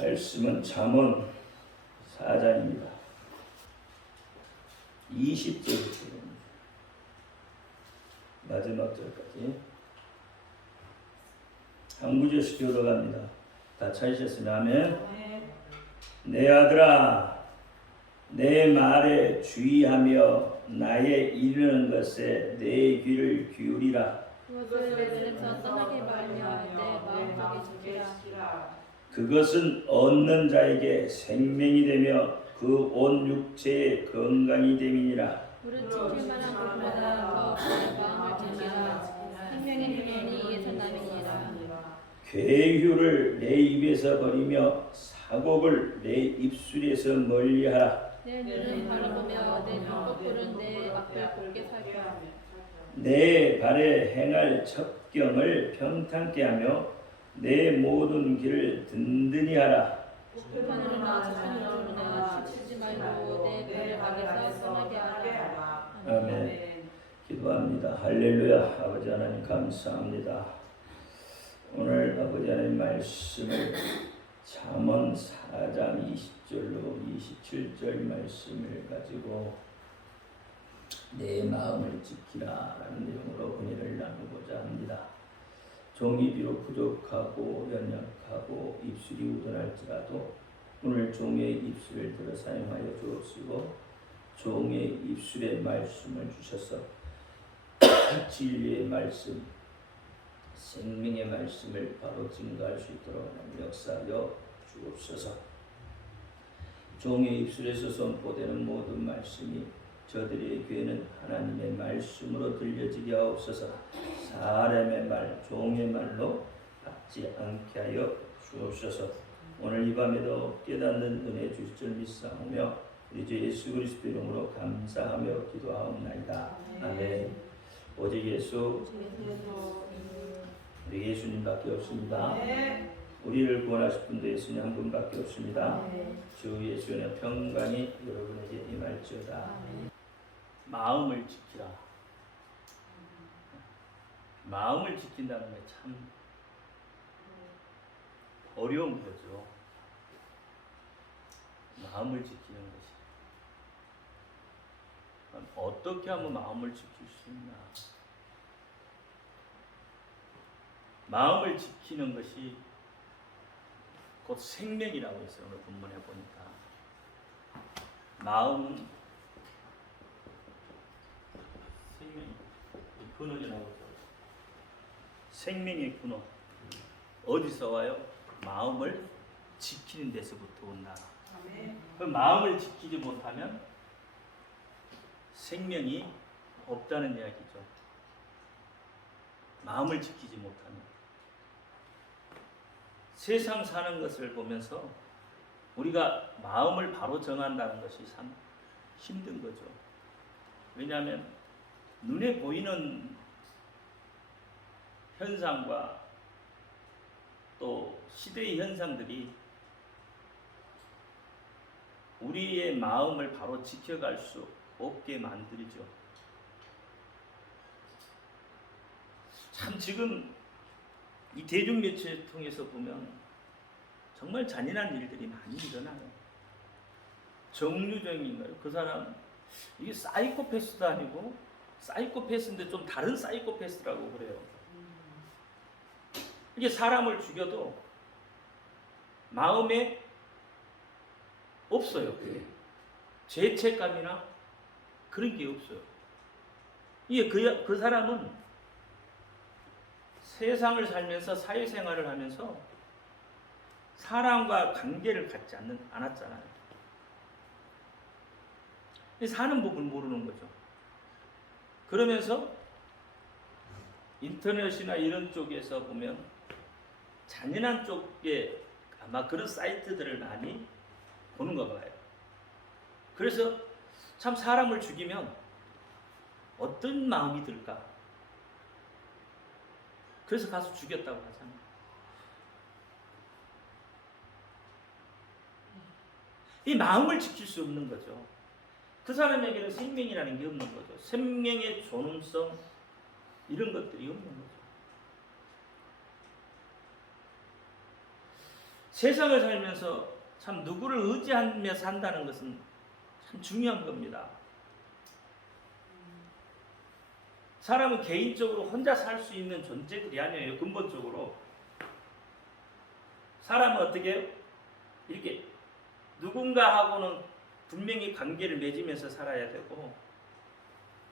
말씀은 잠언 4장입니다. 20절부터 마지막 절까지 한 구절씩 들어갑니다. 다 찾으셨으면 아멘. 내 아들아, 내 말에 주의하며 나의 이르는 것에 내 귀를 기울이라. 그것을 내 입에서 떠나게 말며 내 마음속에 지키라. 그것은 얻는 자에게 생명이 되며 그 온 육체의 건강이 됨이니라. 무릇 지킬 만한 것보다 더 마음을 지키라. 생명의 능력이 이에서 남이니라. 괴휴를 내 입에서 버리며 사곡을 내 입술에서 멀리하라. 내 눈은 바라보며 내 눈꺼풀은 내 앞을 볼게 살펴. 내 발에 행할 첩경을 평탄케 하며 내 모든 길을 든든히 하라. 하늘이나 하늘이나 치지 말고 내 발을 박에서 떠나게 하라. 아멘. 기도합니다. 할렐루야. 아버지 하나님 감사합니다. 오늘 아버지 하나님 말씀을 잠언 4장 20절로 27절 말씀을 가지고 내 마음을 지키라 라는 내용으로 은혜를 나누고자 합니다. 종이 비록 부족하고 연약하고 입술이 우둔할지라도 오늘 종의 입술을 들어 사용하여 주옵시고 종의 입술의 말씀을 주셔서 진리의 말씀, 생명의 말씀을 바로 증거할 수 있도록 역사하여 주옵소서. 종의 입술에서 선포되는 모든 말씀이 저들의 귀에는 하나님의 말씀으로 들려지게 하옵소서. 사람의 말, 종의 말로 받지 않게 하여 주옵소서. 오늘 이 밤에도 깨닫는 은혜 주실 줄 믿사오며 우리 주 예수 그리스도 이름으로 감사하며 기도하옵나이다. 아멘. 오직 예수, 우리 예수님밖에 없습니다. 우리를 구원하실 분도 예수님 한 분밖에 없습니다. 주 예수의 평강이 여러분에게 임할지어다. 마음을 지키라. 마음을 지킨다는 게 참 어려운 거죠. 마음을 지키는 것이. 어떻게 하면 마음을 지킬 수 있나? 마음을 지키는 것이 곧 생명이라고 했어요. 오늘 본문에 보니까 마음은 생명, 근원이 나오죠. 생명의 근원 어디서 와요? 마음을 지키는 데서부터 온다. 그 마음을 지키지 못하면 생명이 없다는 이야기죠. 마음을 지키지 못하면 세상 사는 것을 보면서 우리가 마음을 바로 정한다는 것이 참 힘든 거죠. 왜냐하면 눈에 보이는 현상과 또 시대의 현상들이 우리의 마음을 바로 지켜갈 수 없게 만들죠. 참 지금 이 대중매체를 통해서 보면 정말 잔인한 일들이 많이 일어나요. 정류정인가요? 그 사람 이게 사이코패스도 아니고 사이코패스인데 좀 다른 사이코패스라고 그래요. 이게 사람을 죽여도 마음에 없어요. 죄책감이나 그런 게 없어요. 이게 그 사람은 세상을 살면서 사회생활을 하면서 사람과 관계를 갖지 않았잖아요. 사는 법을 모르는 거죠. 그러면서 인터넷이나 이런 쪽에서 보면 잔인한 쪽에 아마 그런 사이트들을 많이 보는 거 봐요. 그래서 참 사람을 죽이면 어떤 마음이 들까? 그래서 가서 죽였다고 하잖아요. 이 마음을 지킬 수 없는 거죠. 그 사람에게는 생명이라는 게 없는 거죠. 생명의 존엄성 이런 것들이 없는 거죠. 세상을 살면서 참 누구를 의지하며 산다는 것은 참 중요한 겁니다. 사람은 개인적으로 혼자 살 수 있는 존재들이 아니에요. 근본적으로 사람은 어떻게 해요? 이렇게 누군가하고는 분명히 관계를 맺으면서 살아야 되고,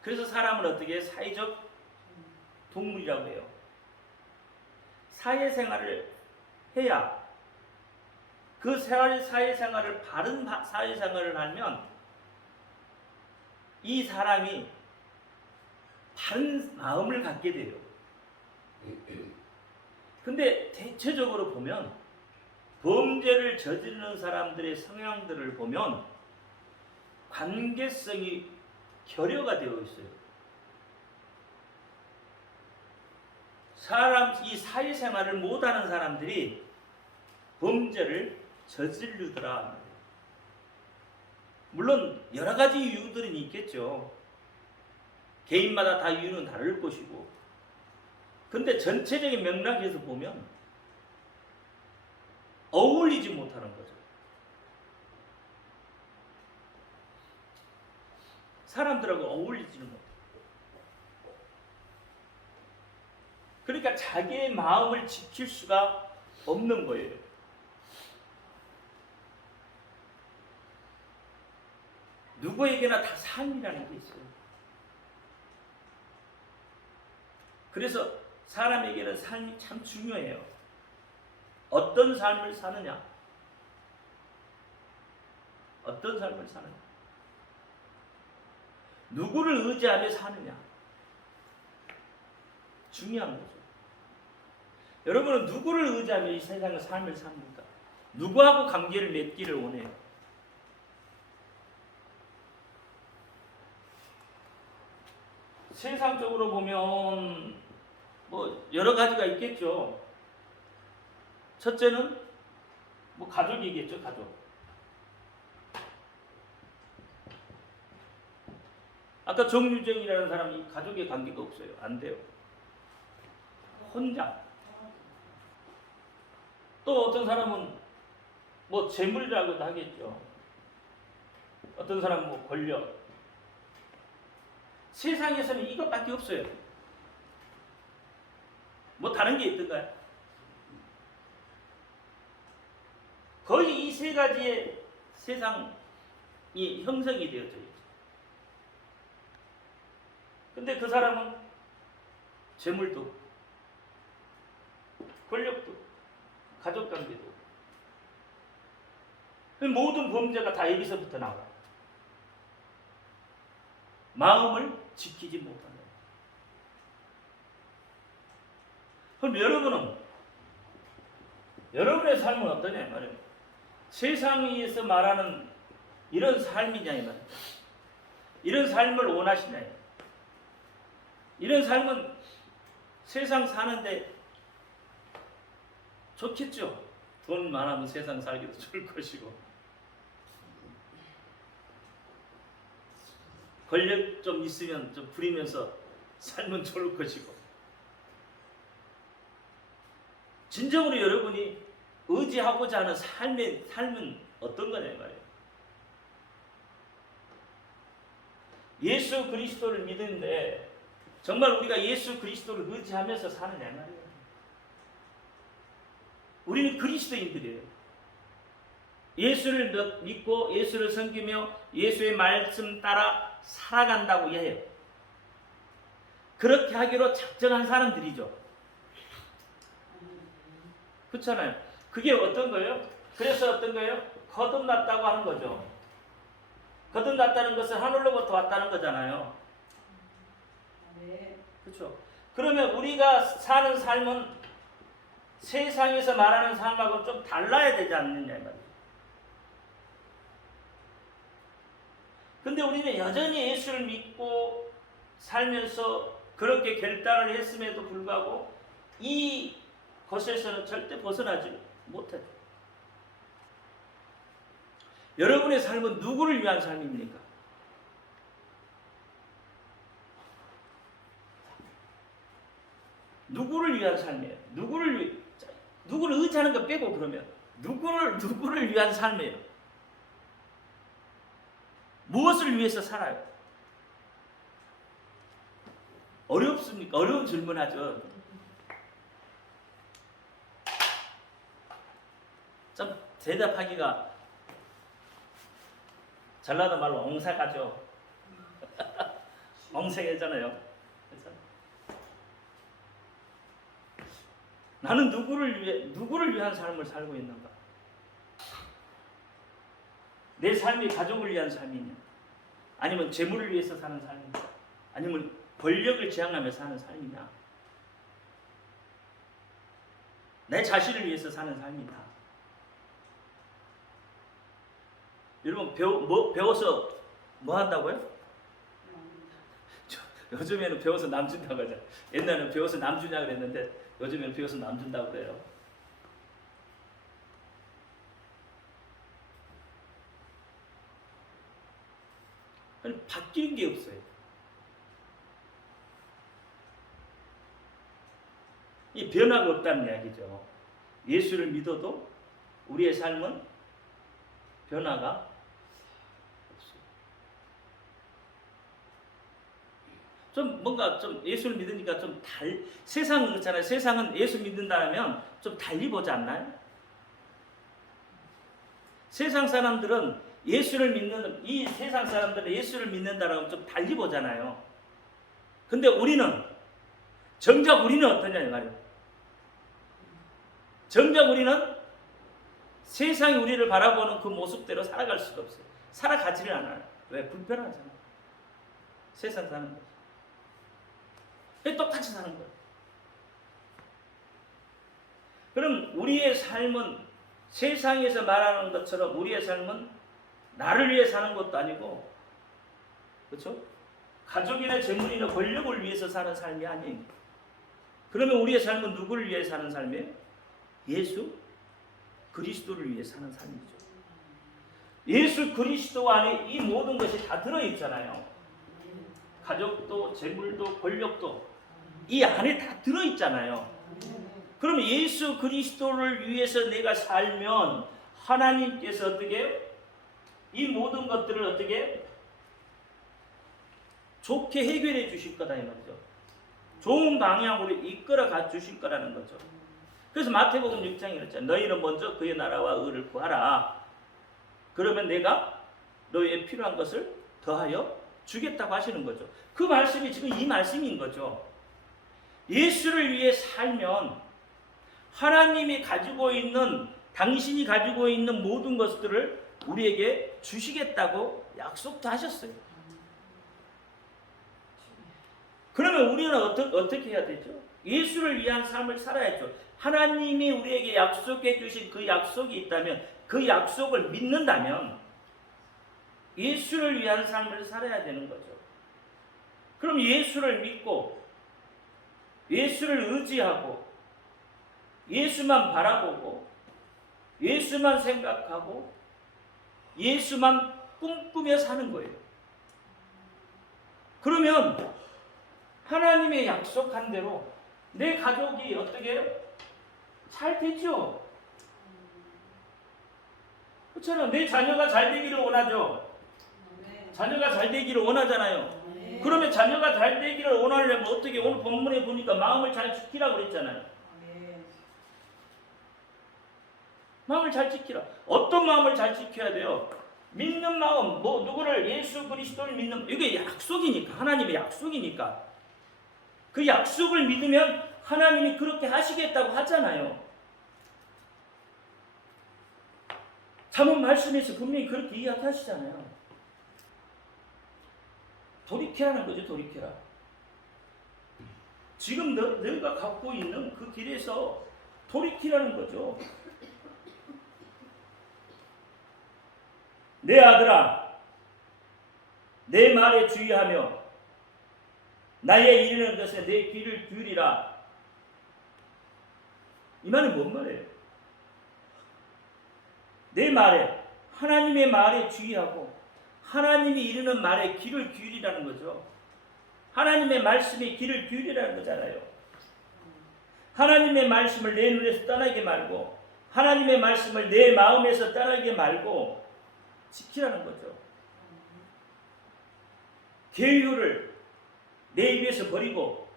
그래서 사람은 어떻게 해요? 사회적 동물이라고 해요. 사회생활을 해야 그 사회생활을 바른 사회생활을 하면 이 사람이 바른 마음을 갖게 돼요. 근데 대체적으로 보면 범죄를 저지르는 사람들의 성향들을 보면 관계성이 결여가 되어 있어요. 이 사회생활을 못하는 사람들이 범죄를 저지르더라. 물론 여러 가지 이유들은 있겠죠. 개인마다 다 이유는 다를 것이고, 근데 전체적인 맥락에서 보면 어울리지 못하는 거죠. 사람들하고 어울리지는 못해요. 그러니까 자기의 마음을 지킬 수가 없는 거예요. 누구에게나 다 삶이라는 게 있어요. 그래서 사람에게는 삶이 참 중요해요. 어떤 삶을 사느냐? 어떤 삶을 사느냐? 누구를 의지하며 사느냐? 중요한 거죠. 여러분은 누구를 의지하며 이 세상의 삶을 삽니까? 누구하고 관계를 맺기를 원해요? 세상적으로 보면 뭐 여러 가지가 있겠죠. 첫째는 뭐 가족이겠죠, 가족. 아까 정유정이라는 사람이 가족의 관계가 없어요. 안 돼요. 혼자. 또 어떤 사람은 뭐 재물이라고도 하겠죠. 어떤 사람은 뭐 권력. 세상에서는 이것밖에 없어요. 뭐 다른 게 있던가요? 거의 이 세 가지의 세상이 형성이 되어져 있죠. 근데 그 사람은 재물도, 권력도, 가족관계도, 모든 범죄가 다 여기서부터 나와요. 마음을 지키지 못하는 거예요. 그럼 여러분의 삶은 어떠냐 말이에요. 세상에서 말하는 이런 삶이냐 이 말이에요. 이런 삶을 원하시나요? 이런 삶은 세상 사는데 좋겠죠. 돈 많으면 세상 살기도 좋을 것이고, 권력 좀 있으면 좀 부리면서 살면 좋을 것이고, 진정으로 여러분이 의지하고자 하는 삶은 어떤 거냐 말이에요. 예수 그리스도를 믿는데 정말 우리가 예수 그리스도를 의지하면서 사느냐 말이에요. 우리는 그리스도인들이에요. 예수를 믿고 예수를 섬기며 예수의 말씀 따라 살아간다고 해요. 그렇게 하기로 작정한 사람들이죠. 그렇잖아요. 그게 어떤 거예요? 그래서 어떤 거예요? 거듭났다고 하는 거죠. 거듭났다는 것은 하늘로부터 왔다는 거잖아요. 그렇죠. 그러면 우리가 사는 삶은 세상에서 말하는 삶하고 좀 달라야 되지 않느냐 이 말이에요. 근데 우리는 여전히 예수를 믿고 살면서 그렇게 결단을 했음에도 불구하고 이 것에서는 절대 벗어나지 못해요. 여러분의 삶은 누구를 위한 삶입니까? 누구를 위한 삶이에요? 누구를 의지하는 거 빼고 그러면 누구를 위한 삶이에요? 무엇을 위해서 살아요? 어렵습니까? 어려운 질문하죠. 좀 대답하기가 전라도 말로 엉삭하죠. 엉색하잖아요. 그래서 나는 누구를 위한 삶을 살고 있는가? 내 삶이 가족을 위한 삶이냐? 아니면 재물을 위해서 사는 삶이냐? 아니면 권력을 지향하며 사는 삶이냐? 내 자신을 위해서 사는 삶이다. 여러분 배워서 뭐 한다고요? 요즘에는 배워서 남 준다고 하죠. 옛날에는 배워서 남 주냐 그랬는데 요즘에는 배워서 남 준다고 그래요. 아니, 바뀌는 게 없어요. 이 변화가 없다는 이야기죠. 예수를 믿어도 우리의 삶은 변화가 없어요. 좀 뭔가 좀 예수를 믿으니까 좀 세상은 그렇잖아요. 세상은 예수 믿는다면 좀 달리 보지 않나요? 세상 사람들은 이 세상 사람들은 예수를 믿는다라고 좀 달리 보잖아요. 근데 정작 우리는 어떠냐 이 말이에요. 정작 우리는 세상이 우리를 바라보는 그 모습대로 살아갈 수가 없어요. 살아가지를 않아요. 왜? 불편하잖아요. 세상 사는 거죠. 왜 똑같이 사는 거예요? 그럼 우리의 삶은 세상에서 말하는 것처럼 우리의 삶은 나를 위해 사는 것도 아니고, 그렇죠? 가족이나 재물이나 권력을 위해서 사는 삶이 아니에요. 그러면 우리의 삶은 누구를 위해 사는 삶이에요? 예수 그리스도를 위해 사는 삶이죠. 예수 그리스도 안에 이 모든 것이 다 들어있잖아요. 가족도 재물도 권력도 이 안에 다 들어있잖아요. 그럼 예수 그리스도를 위해서 내가 살면 하나님께서 어떻게 이 모든 것들을 어떻게 좋게 해결해 주실 거다 이 말이죠. 좋은 방향으로 이끌어 가 주실 거라는 거죠. 그래서 마태복음 6장에 그랬잖아요. 너희는 먼저 그의 나라와 의를 구하라. 그러면 내가 너희의 필요한 것을 더하여 주겠다고 하시는 거죠. 그 말씀이 지금 이 말씀인 거죠. 예수를 위해 살면 하나님이 가지고 있는, 당신이 가지고 있는 모든 것들을 우리에게 주시겠다고 약속도 하셨어요. 그러면 우리는 어떻게 해야 되죠? 예수를 위한 삶을 살아야죠. 하나님이 우리에게 약속해 주신 그 약속이 있다면, 그 약속을 믿는다면 예수를 위한 삶을 살아야 되는 거죠. 그럼 예수를 믿고 예수를 의지하고 예수만 바라보고 예수만 생각하고 예수만 꿈꾸며 사는 거예요. 그러면 하나님의 약속한 대로 내 가족이 어떻게 잘 되죠? 그렇잖아요. 내 자녀가 잘 되기를 원하죠. 자녀가 잘 되기를 원하잖아요. 그러면 자녀가 잘 되기를 원하려면 어떻게, 오늘 본문에 보니까 마음을 잘 지키라고 그랬잖아요. 마음을 잘 지키라. 어떤 마음을 잘 지켜야 돼요? 믿는 마음, 누구를, 예수 그리스도를 믿는, 이게 약속이니까, 하나님의 약속이니까. 그 약속을 믿으면 하나님이 그렇게 하시겠다고 하잖아요. 잠언 말씀에서 분명히 그렇게 이야기하시잖아요. 돌이켜라는 거죠. 돌이켜라. 지금 너가 갖고 있는 그 길에서 돌이키라는 거죠. 내 아들아, 내 말에 주의하며 나의 이르는 것에 내 귀를 기울이라. 이 말은 뭔 말이에요? 내 말에, 하나님의 말에 주의하고 하나님이 이르는 말에 귀를 기울이라는 거죠. 하나님의 말씀에 귀를 기울이라는 거잖아요. 하나님의 말씀을 내 눈에서 떠나게 말고 하나님의 말씀을 내 마음에서 떠나게 말고 지키라는 거죠. 계율을 내 입에서 버리고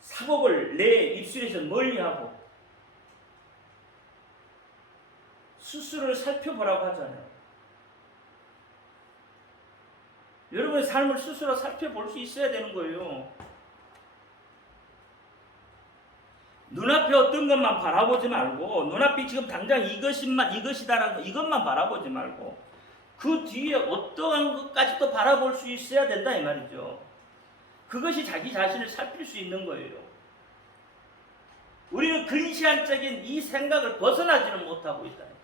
사복을 내 입술에서 멀리하고 스스로를 살펴보라고 하잖아요. 여러분의 삶을 스스로 살펴볼 수 있어야 되는 거예요. 눈앞에 어떤 것만 바라보지 말고, 눈앞이 지금 당장 이것이다라는 이것만 바라보지 말고 그 뒤에 어떠한 것까지도 바라볼 수 있어야 된다 이 말이죠. 그것이 자기 자신을 살필 수 있는 거예요. 우리는 근시안적인 이 생각을 벗어나지는 못하고 있다는 거예요.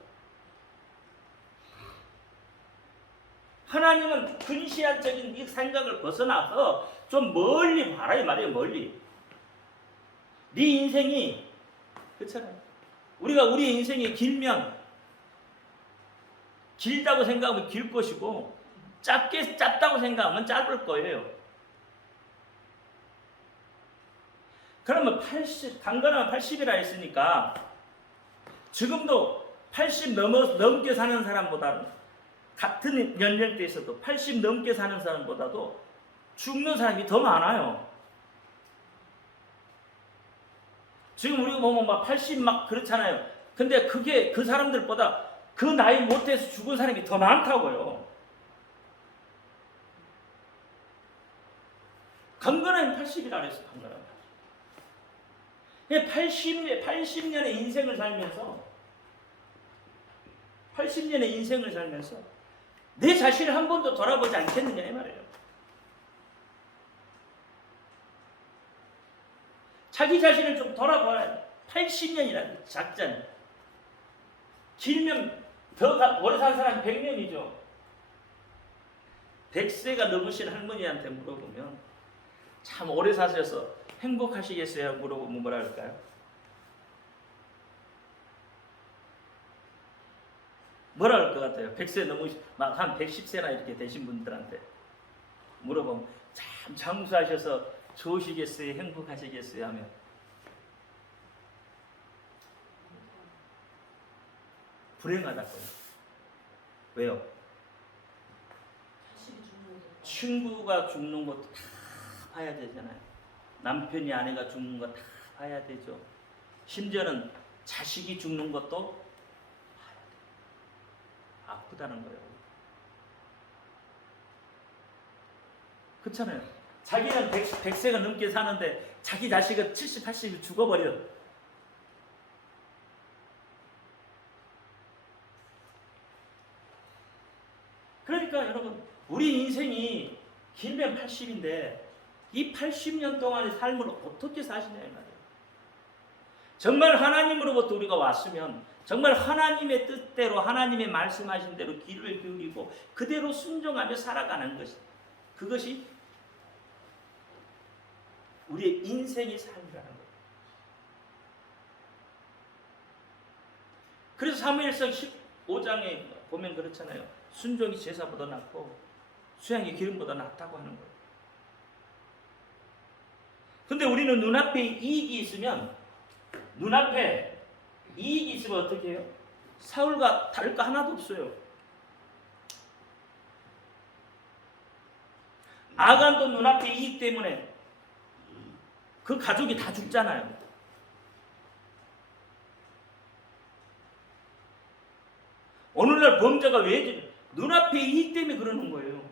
하나님은 근시안적인 이 생각을 벗어나서 좀 멀리 봐라 이 말이에요. 멀리. 네 인생이 그렇잖아요. 우리가 우리 인생이 길면 길다고 생각하면 길 것이고 짧다고 생각하면 짧을 거예요. 그러면 80, 강건하면 80이라 했으니까 지금도 80 넘게 사는 사람보다는 같은 연령대에서도 80 넘게 사는 사람보다도 죽는 사람이 더 많아요. 지금 우리가 보면 막 80 막 그렇잖아요. 근데 그게 그 사람들보다 그 나이 못해서 죽은 사람이 더 많다고요. 강건하면 80이라 그랬어. 강건하면 80년의 인생을 살면서 80년의 인생을 살면서 내 자신을 한 번도 돌아보지 않겠느냐 이 말이에요. 자기 자신을 좀 돌아봐야 80년이라는 작전. 길면 더 오래 산 사람이 100년이죠. 100세가 넘으신 할머니한테 물어보면 참 오래 사셔서 행복하시겠어요? 물어보면 뭐라 할까요? 뭐라 할 것 같아요? 100세 넘으신, 막 한 110세나 이렇게 되신 분들한테 물어보면 참 장수하셔서 좋으시겠어요? 행복하시겠어요? 하면 불행하다고요. 왜요? 친구가 죽는 것도 다 봐야 되잖아요. 남편이 아내가 죽는 거 다 봐야 되죠. 심지어는 자식이 죽는 것도 봐야 돼요. 아프다는 거예요. 그렇잖아요. 자기는 100세가 넘게 사는데 자기 자식은 70, 80이 죽어버려. 그러니까 여러분 우리 인생이 길면 80인데 이 80년 동안의 삶을 어떻게 사시냐 이 말이에요. 정말 하나님으로부터 우리가 왔으면 정말 하나님의 뜻대로 하나님의 말씀하신 대로 귀를 기울이고 그대로 순종하며 살아가는 것이 그것이 우리의 인생의 삶이라는 거예요. 그래서 사무엘상 15장에 보면 그렇잖아요. 순종이 제사보다 낫고 수양이 기름보다 낫다고 하는 거예요. 근데 우리는 눈앞에 이익이 있으면 눈앞에 이익이 있으면 어떻게 해요? 사울과 다를 거 하나도 없어요. 아간도 눈앞에 이익 때문에 그 가족이 다 죽잖아요. 오늘날 범죄가 왜 눈앞에 이익 때문에 그러는 거예요.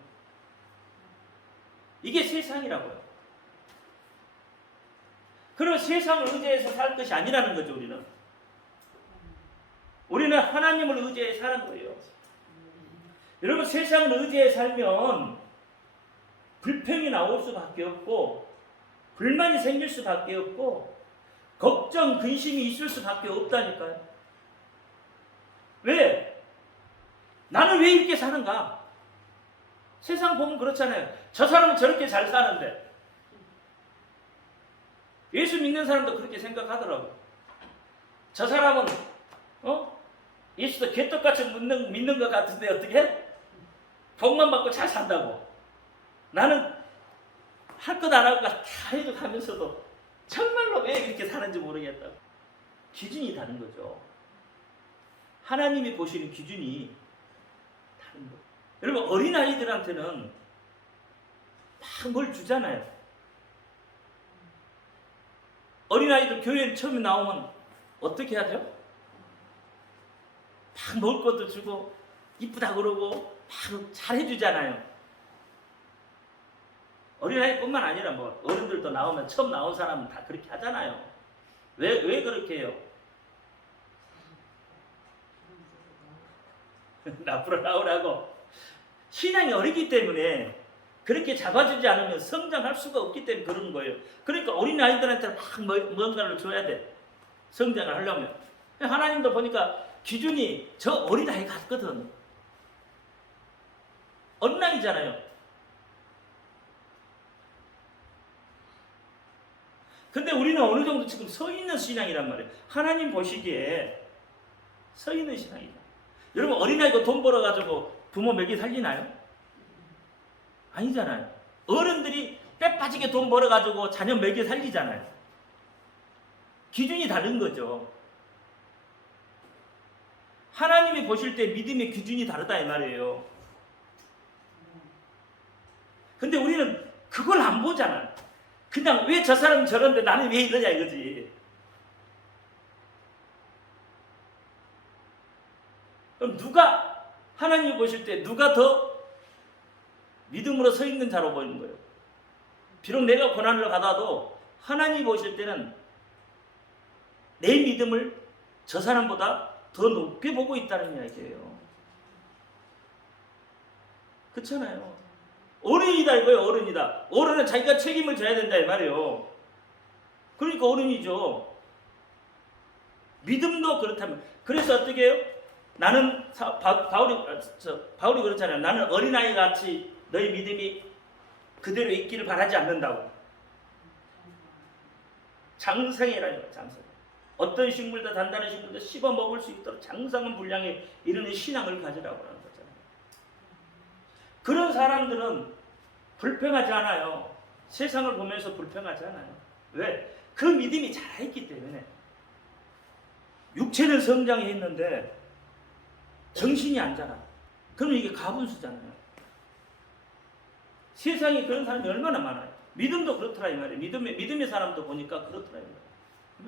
이게 세상이라고요. 그런 세상을 의지해서 살 것이 아니라는 거죠. 우리는 하나님을 의지해 사는 거예요. 여러분 세상을 의지해 살면 불평이 나올 수밖에 없고 불만이 생길 수밖에 없고 걱정, 근심이 있을 수밖에 없다니까요. 왜? 나는 왜 이렇게 사는가? 세상 보면 그렇잖아요. 저 사람은 저렇게 잘 사는데 예수 믿는 사람도 그렇게 생각하더라고요. 저 사람은 예수도 개떡같이 믿는 것 같은데 어떻게? 복만 받고 잘 산다고. 나는 할 것 안 하고 다 해도 하면서도 정말로 왜 이렇게 사는지 모르겠다고. 기준이 다른 거죠. 하나님이 보시는 기준이 다른 거예요. 여러분 어린아이들한테는 막 뭘 주잖아요. 어린아이들 교회에 처음에 나오면 어떻게 하죠? 막 먹을 것도 주고 이쁘다 그러고 막 잘해주잖아요. 어린아이뿐만 아니라 뭐 어른들도 나오면 처음 나온 사람은 다 그렇게 하잖아요. 왜 그렇게 해요? 앞으로 나오라고. 신앙이 어리기 때문에 그렇게 잡아주지 않으면 성장할 수가 없기 때문에 그런 거예요. 그러니까 어린아이들한테 막 뭔가를 줘야 돼. 성장을 하려면. 하나님도 보니까 기준이 저 어린아이 같거든. 어린아이잖아요. 근데 우리는 어느 정도 지금 서 있는 신앙이란 말이에요. 하나님 보시기에 서 있는 신앙이다. 여러분 어린아이가 돈 벌어가지고 부모 먹이 살리나요? 아니잖아요. 어른들이 빼빠지게 돈 벌어가지고 자녀 먹이 살리잖아요. 기준이 다른 거죠. 하나님이 보실 때 믿음의 기준이 다르다 이 말이에요. 근데 우리는 그걸 안 보잖아요. 그냥 왜 저 사람은 저런데 나는 왜 이러냐 이거지. 그럼 누가 하나님이 보실 때 누가 더 믿음으로 서 있는 자로 보이는 거예요. 비록 내가 고난을 받아도 하나님이 보실 때는 내 믿음을 저 사람보다 더 높게 보고 있다는 이야기예요. 그렇잖아요. 어른이다 이거예요. 어른이다. 어른은 자기가 책임을 져야 된다 이 말이에요. 그러니까 어른이죠. 믿음도 그렇다면. 그래서 어떻게 해요? 나는 바울이 그렇잖아요. 나는 어린아이 같이 너희 믿음이 그대로 있기를 바라지 않는다고. 장성이라는 장성. 어떤 식물도 단단한 식물도 씹어 먹을 수 있도록 장성한 분량에 이르는 신앙을 가지라고 하는 거잖아요. 그런 사람들은 불평하지 않아요. 세상을 보면서 불평하지 않아요. 왜? 그 믿음이 자라있기 때문에. 육체는 성장했는데 정신이 안 자라. 그러면 이게 가분수잖아요. 세상에 그런 사람이 얼마나 많아요. 믿음도 그렇더라 이 말이에요. 믿음의 사람도 보니까 그렇더라 이 말이에요.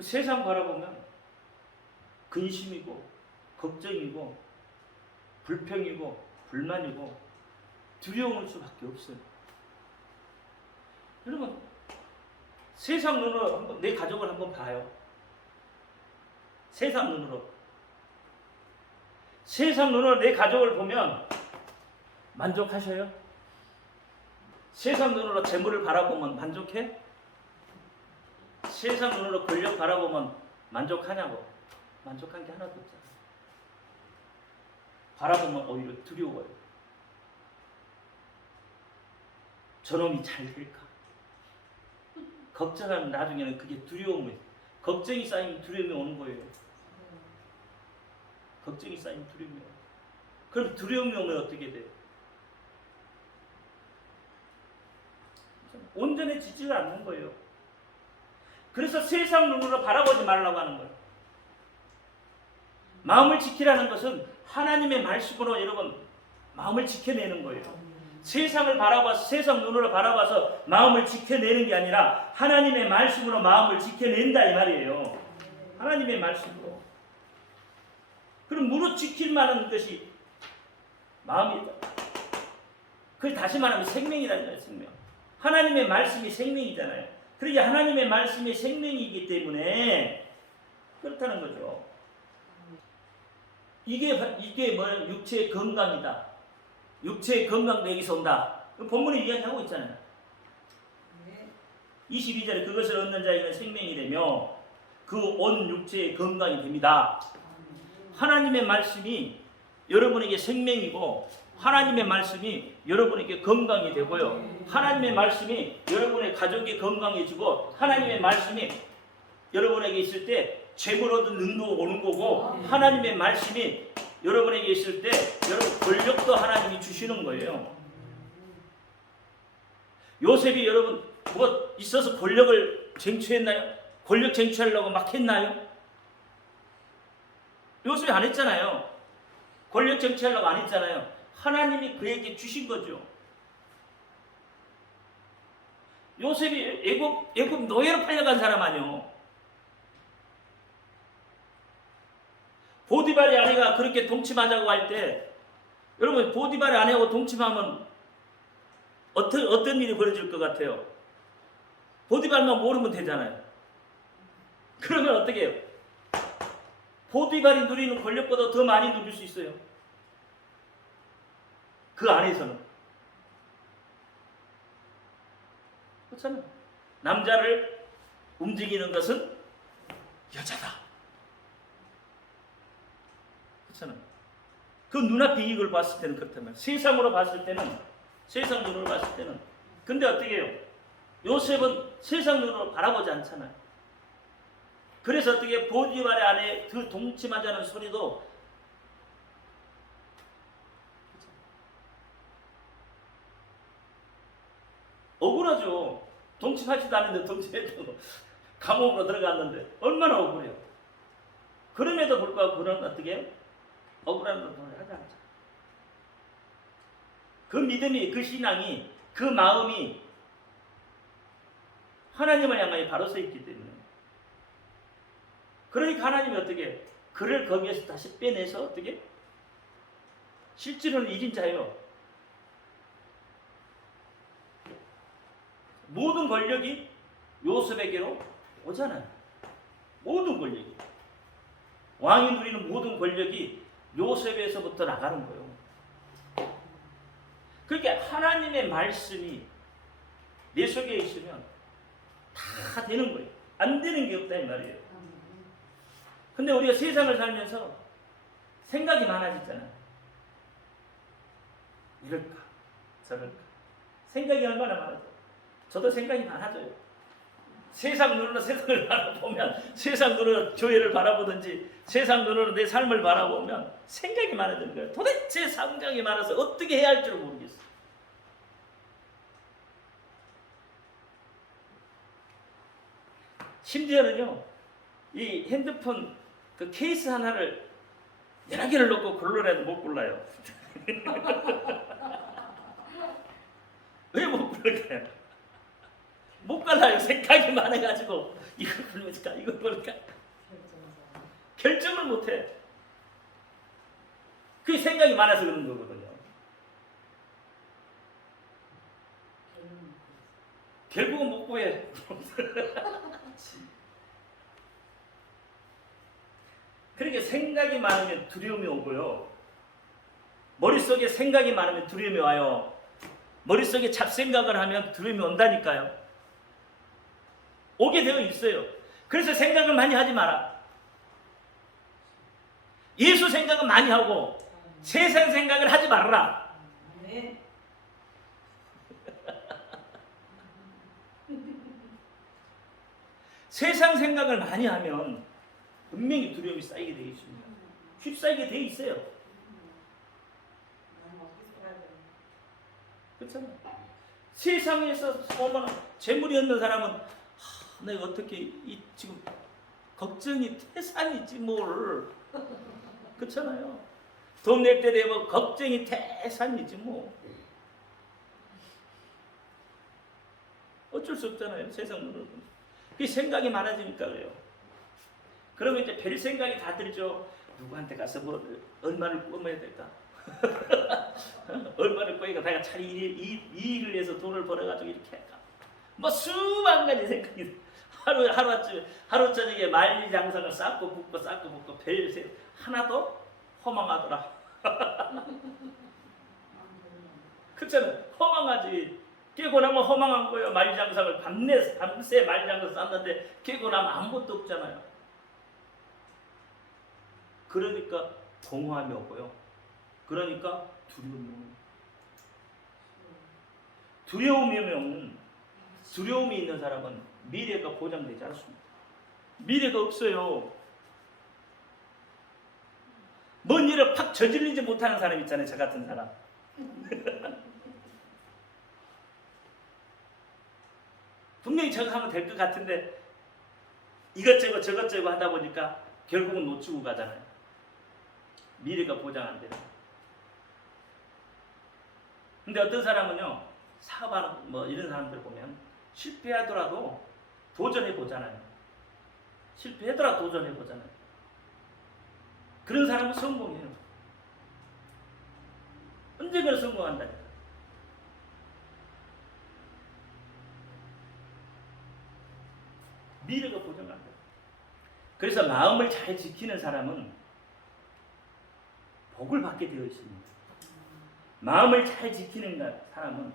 세상 바라보면 근심이고 걱정이고 불평이고 불만이고 두려움일 수밖에 없어요. 여러분 세상 눈으로 한번 내 가족을 한번 봐요. 세상 눈으로 내 가족을 보면 만족하셔요? 세상 눈으로 재물을 바라보면 만족해? 세상 눈으로 권력 바라보면 만족하냐고? 만족한 게 하나도 없잖아. 바라보면 오히려 두려워요. 저놈이 잘 될까? 걱정하면 나중에는 그게 두려움이, 걱정이 쌓이면 두려움이 오는 거예요. 걱정이 쌓이면 두려움이 오는 거예요. 그럼 두려움이 오면 어떻게 돼요? 온전해지지가 않는 거예요. 그래서 세상 눈으로 바라보지 말라고 하는 거예요. 마음을 지키라는 것은 하나님의 말씀으로 여러분 마음을 지켜내는 거예요. 세상을 바라봐서 세상 눈으로 바라봐서 마음을 지켜내는 게 아니라 하나님의 말씀으로 마음을 지켜낸다 이 말이에요. 하나님의 말씀으로. 그럼 무릇 지킬 만한 것이 마음이다. 그걸 다시 말하면 생명이라는 거예요. 생명. 하나님의 말씀이 생명이잖아요. 그러니까 하나님의 말씀이 생명이기 때문에 그렇다는 거죠. 이게 뭐예요? 육체의 건강이다. 육체의 건강도 여기서 온다. 본문에 이야기하고 있잖아요. 22절에 그것을 얻는 자에게는 생명이 되며 그 온 육체의 건강이 됩니다. 하나님의 말씀이 여러분에게 생명이고 하나님의 말씀이 여러분에게 건강이 되고요. 하나님의 말씀이 여러분의 가족이 건강해지고 하나님의 말씀이 여러분에게 있을 때 재물 얻은 능도 오는 거고 하나님의 말씀이 여러분에게 있을 때 여러분 권력도 하나님이 주시는 거예요. 요셉이 여러분 뭐 있어서 권력을 쟁취했나요? 권력 쟁취하려고 막 했나요? 요셉이 안 했잖아요. 권력 정치하려고 안 했잖아요. 하나님이 그에게 주신 거죠. 요셉이 애굽 노예로 팔려간 사람 아니요. 보디발의 아내가 그렇게 동침하자고 할 때, 여러분 보디발의 아내하고 동침하면 어떤 일이 벌어질 것 같아요? 보디발만 모르면 되잖아요. 그러면 어떻게 해요? 보디발이 누리는 권력보다 더 많이 누릴 수 있어요. 그 안에서는. 그렇잖아요. 남자를 움직이는 것은 여자다. 그렇잖아요. 그 눈앞의 이익을 봤을 때는 그렇다면, 세상으로 봤을 때는, 세상 눈으로 봤을 때는. 근데 어떻게 해요? 요셉은 세상 눈으로 바라보지 않잖아요. 그래서 어떻게 보디발의 안에 그 동침하자는 소리도 억울하죠. 동침하지도 않는데 동침해도 감옥으로 들어갔는데 얼마나 억울해요. 그럼에도 불구하고 그런 어떻게 해요? 억울한 노동을 하지 않죠. 그 믿음이, 그 신앙이, 그 마음이 하나님을 향하여 바로 서 있기 때문에. 그러니까 하나님이 어떻게 그를 거기에서 다시 빼내서 어떻게 실제로는 1인자예요. 모든 권력이 요셉에게로 오잖아요. 모든 권력이. 왕이 누리는 모든 권력이 요셉에서부터 나가는 거예요. 그러니까 하나님의 말씀이 내 속에 있으면 다 되는 거예요. 안 되는 게 없다 이 말이에요. 근데 우리가 세상을 살면서 생각이 많아지잖아요. 이럴까 저럴까 생각이 얼마나 많아져. 저도 생각이 많아져요. 세상 눈으로 세상을 바라보면, 세상 눈으로 교회를 바라보든지 세상 눈으로 내 삶을 바라보면 생각이 많아지는 거예요. 도대체 생각이 많아서 어떻게 해야 할지를 모르겠어요. 심지어는요, 이 핸드폰 그 케이스 하나를 여러 개를 넣고 골라내도 못 골라요. 왜 못 골라요? 못 갈라요. 생각이 많아가지고 이걸 고를까 이걸 고를까 결정을 못해. 그게 생각이 많아서 그런 거거든요. 결국은 못 구해. 그러니까 생각이 많으면 두려움이 오고요. 머릿속에 생각이 많으면 두려움이 와요. 머릿속에 잡생각을 하면 두려움이 온다니까요. 오게 되어 있어요. 그래서 생각을 많이 하지 마라. 예수 생각은 많이 하고 세상 생각을 하지 말아라. 세상 생각을 많이 하면 분명히 두려움이 쌓이게 되어 있습니다. 휩싸이게 되어 있어요. 그렇잖아요. 세상에서 보면 재물이 없는 사람은 내가 어떻게 지금 걱정이 태산이지 뭘. 그렇잖아요. 돈 낼 때 되면 걱정이 태산이지 뭐. 어쩔 수 없잖아요. 세상 눈으로. 그 생각이 많아지니까 그래요. 그러면 이제 별 생각이 다 들죠. 누구한테 가서 뭐 얼마를 꿔야 될까? 얼마를 꿔야 내가 잘 이 일을 위해서 돈을 벌어가지고 이렇게 할까? 뭐 수만 가지 생각이 하루 저녁에 만리장성을 쌓고 붓고 별세 하나도 허망하더라. 그렇잖아요. 허망하지. 깨고 나면 허망한 거예요. 만리장성을 밤새 만리장성 쌓는데 깨고 나면 아무것도 없잖아요. 그러니까 공허함이 오고요. 그러니까 두려움이 오는. 두려움이 있는 사람은 미래가 보장되지 않습니다. 미래가 없어요. 뭔 일을 팍 저지르지 못하는 사람 있잖아요. 저 같은 사람. 분명히 저거 하면 될 것 같은데 이것저것 저것저것 하다 보니까 결국은 놓치고 가잖아요. 미래가 보장 안 되는. 근데 어떤 사람은요, 사업하는 뭐 이런 사람들 보면 실패하더라도 도전해 보잖아요. 실패하더라도 도전해 보잖아요. 그런 사람은 성공해요. 언젠가는 성공한다니까. 미래가 보장한다. 그래서 마음을 잘 지키는 사람은 복을 받게 되어 있습니다. 마음을 잘 지키는 사람은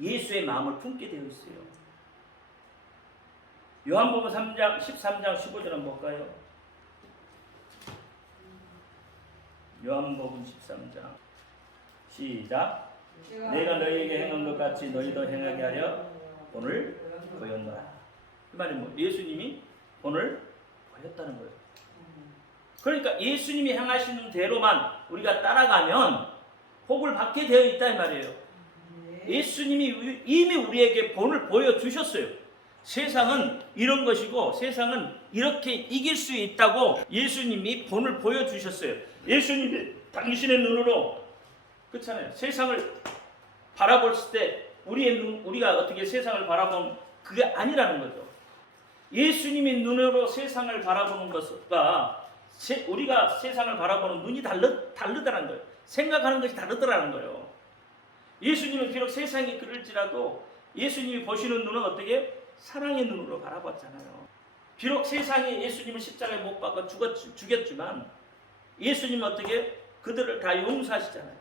예수의 마음을 품게 되어 있어요. 요한복음 3장 13장 15절 한번 볼까요? 요한복음 13장 시작. 내가 너희에게 행한 것 같이 너희도 행하게 하려 본을 보였노라. 그 말이 뭐? 예수님이 본을 보였다는 거예요. 그러니까 예수님이 행하시는 대로만 우리가 따라가면 복을 받게 되어 있다 이 말이에요. 예수님이 이미 우리에게 본을 보여주셨어요. 세상은 이런 것이고 세상은 이렇게 이길 수 있다고 예수님이 본을 보여주셨어요. 예수님이 당신의 눈으로, 그렇잖아요. 세상을 바라볼 때 우리가 어떻게 세상을 바라보면 그게 아니라는 거죠. 예수님의 눈으로 세상을 바라보는 것과 우리가 세상을 바라보는 눈이 다르다는 거예요. 생각하는 것이 다르더라는 거예요. 예수님은 비록 세상이 그럴지라도 예수님이 보시는 눈은 어떻게? 사랑의 눈으로 바라봤잖아요. 비록 세상이 예수님을 십자가에 못 박아 죽였지만 예수님은 어떻게? 그들을 다 용서하시잖아요.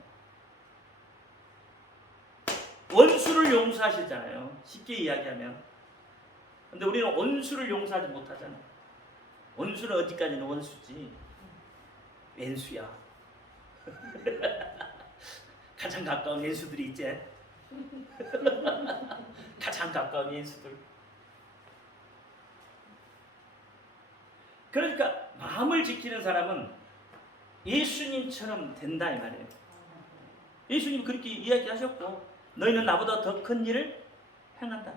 원수를 용서하시잖아요. 쉽게 이야기하면. 근데 우리는 원수를 용서하지 못하잖아요. 원수는 어디까지는 원수지? 왼수야. 가장 가까운 왼수들이 있지. 가장 가까운 왼수들. 그러니까 마음을 지키는 사람은 예수님처럼 된다 이 말이에요. 예수님 그렇게 이야기하셨고 너희는 나보다 더 큰 일을 행한다.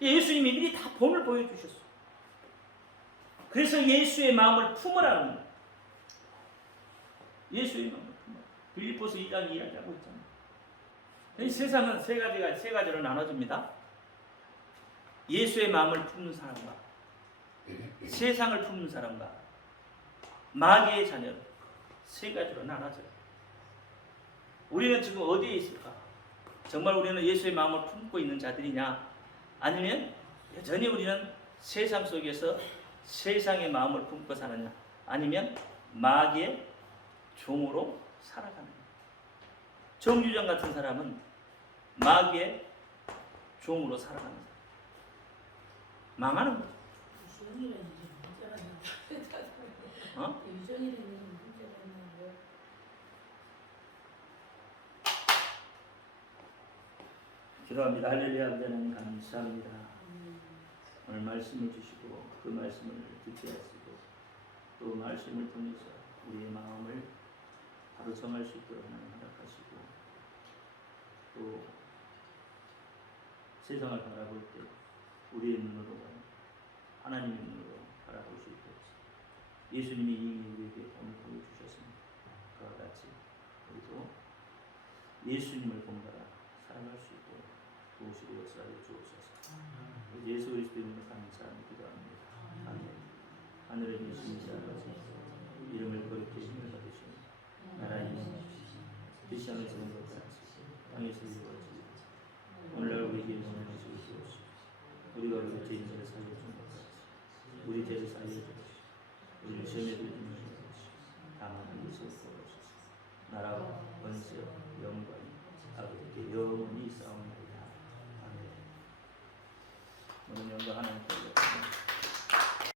예수님이 미리 다 본을 보여주셨어. 그래서 예수의 마음을 품으라는 거예요. 예수의 마음을 품으라. 빌립보서 2장 이야기하고 있잖아요. 이 세상은 세 가지로 나눠집니다. 예수의 마음을 품는 사람과 세상을 품는 사람과 마귀의 자녀 세 가지로 나눠져요. 우리는 지금 어디에 있을까? 정말 우리는 예수의 마음을 품고 있는 자들이냐? 아니면 여전히 우리는 세상 속에서 세상의 마음을 품고 사느냐? 아니면 마귀의 종으로 살아가느냐? 정유정 같은 사람은 마귀의 종으로 살아가는 사람. 망하는 거죠. 어? 기도합니다. 할렐루야. 하나님 감사합니다. 오늘 말씀을 주시고 그 말씀을 듣게 하시고 또 말씀을 통해서 우리의 마음을 바로 정할 수 있도록 하나님 허락하시고 또 세상을 바라볼 때 우리의 눈으로 하나님의 눈으로 바라볼 수 있도록 예수님이 이미 우리에게 본을 보여주셨습니다. 그와 같이 우리도 예수님을 본받아 살아갈 수 있도록 도우시고 역사하여 주옵소서. 예수 그리스도 이름으로 감사하며 기도합니다. 아멘. 하늘에 계신 자 아버지 이름을 거룩히 받으시며 나라의 임하옵소서. 뜻이 하늘에서 온 것 같이 땅에서 이루어지고 오늘날 우리에게 일용할 것을 주옵소서. 우리가 우리 죄인들을 사하여 준 것 같이 우리 죄를 사하여 주옵소서. 우리를 시험에 들지 마시옵소서. 다만 이것을 구하옵소서. 나라와 권세 영광이 아버지께 영원히 싸움나이다. 아멘. 오늘 영광 하나님께